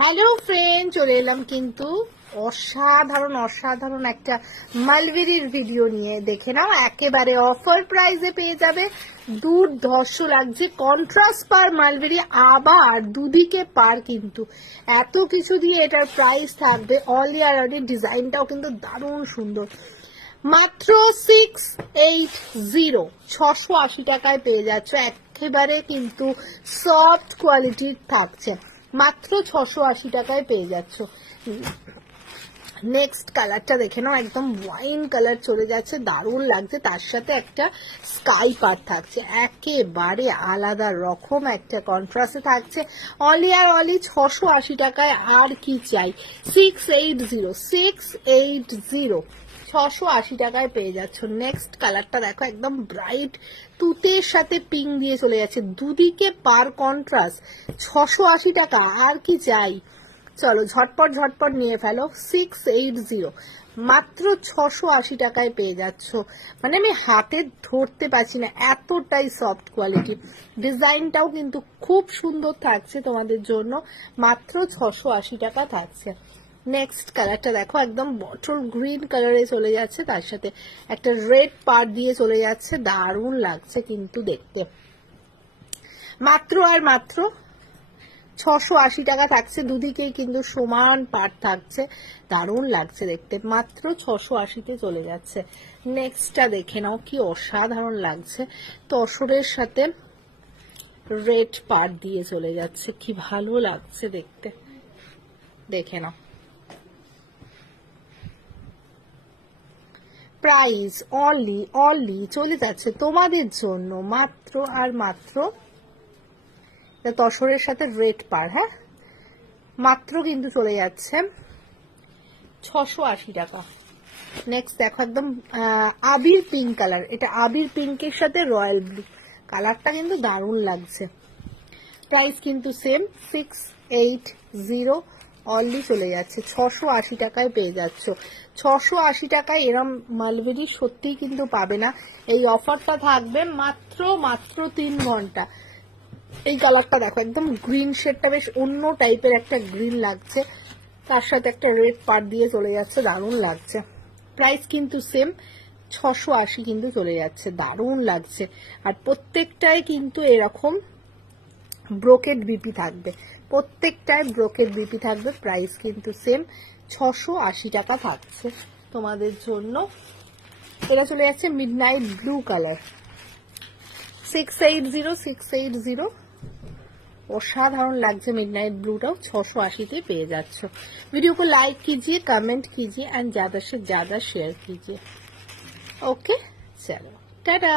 Hello friend, চলে এলাম কিন্তু অসাধারণ অসাধারণ একটা মালবেরির ভিডিও নিয়ে। দেখে নাও, একেবারে অফার প্রাইসে পেয়ে যাবে। দুর্ধর্ষ লাগছে, কন্ট্রাস্ট পার মালবেরি, আবার দুদিকে পার। কিন্তু এত কিছু দিয়ে এটার প্রাইস থাকবে অল ইয়ার রাউন্ড। ডিজাইনটাও কিন্তু দারুণ সুন্দর। মাত্র 680 680 টাকায় পেয়ে যাচ্ছ। একেবারে কিন্তু সফট কোয়ালিটির থাকছে, মাত্র 680 টাকায় পেয়ে যাচ্ছ। নেক্সট কালারটা দেখে নাও, একদম ওয়াইন কালার চলে যাচ্ছে, দারুণ লাগছে। তার সাথে একটা স্কাই পার্ট থাকছে, একেবারে আলাদা রকম একটা কন্ট্রাস্টে থাকছে। অলি আর অলি 680 টাকায়, আর কি চাই। 680 680 টাকায় পেয়ে যাচ্ছ। নেক্সট কালারটা দেখো, একদম ব্রাইট তুতের সাথে পিঙ্ক দিয়ে চলে যাচ্ছে, দুদিকে পার কন্ট্রাস্ট। 680 টাকা, আর কি চাই। চলো ঝটপট ঝটপট নিয়ে ফেলো। 680 মাত্র 680 টাকায় পেয়ে যাচ্ছ। মানে আমি হাতে ধরতে পারছি না, এতটাই সফট কোয়ালিটি। ডিজাইনটাও কিন্তু খুব সুন্দর থাকছে তোমাদের জন্য, মাত্র 680 টাকা থাকছে। নেক্সট কালারটা দেখো, একদম বটল গ্রিন কালারে চলে যাচ্ছে, তার সাথে একটা রেড পার্ট দিয়ে চলে যাচ্ছে, দারুণ লাগছে কিন্তু দেখতে। মাত্র আর মাত্র 680 টাকা থাকছে, দুদিকেই কিন্তু সমান পার্ট থাকছে, দারুণ লাগছে দেখতে। মাত্র 680-তে চলে যাচ্ছে। নেক্সটটা দেখে নাও, কি অসাধারণ লাগছে। তসরের সাথে রেড পার্ট দিয়ে চলে যাচ্ছে, কি ভালো লাগছে দেখতে। দেখে নাও। প্রাইস অনলি চলে যাচ্ছে তোমাদের জন্য মাত্র আর মাত্র, তসরের সাথে রেড পার, হ্যাঁ, মাত্র কিন্তু চলে যাচ্ছে 680 টাকা। নেক্সট দেখো, একদম আবির পিঙ্ক কালার, এটা আবির পিঙ্কের সাথে রয়্যাল ব্লু কালারটা কিন্তু দারুণ লাগছে। প্রাইস কিন্তু সেম, 680 অনলি চলে যাচ্ছে। 680 টাকায় পেয়ে যাচ্ছ। 680 টাকায় এরম মালবেরি সত্যিই কিন্তু পাবে না। এই অফারটা থাকবে মাত্র 3 ঘন্টা। এই কালারটা দেখো, একদম গ্রিন শেডটা বেশ অন্য টাইপের একটা গ্রিন লাগছে, তার সাথে একটা রেড পার্ট দিয়ে চলে যাচ্ছে, দারুণ লাগছে। প্রাইস কিন্তু সেম, 680 কিন্তু চলে যাচ্ছে, দারুণ লাগছে। আর প্রত্যেকটাই কিন্তু এরকম ব্রোকেড বিপি থাকবে, প্রত্যেকটায় ব্রোকেড বিপি থাকবে। প্রাইস কিন্তু সেম, 680 টাকা থাকছে তোমাদের জন্য। এটা চলে যাচ্ছে মিডনাইট ব্লু কালার। 680 অসাধাरण লাগছে मिडनाइट ब्लूটাও। 680 পেয়ে যাচ্ছ। वीडियो को लाइक कीजिए, कमेंट कीजिए एंड ज्यादा से ज्यादा शेयर कीजिए। ओके, चलो टाटा।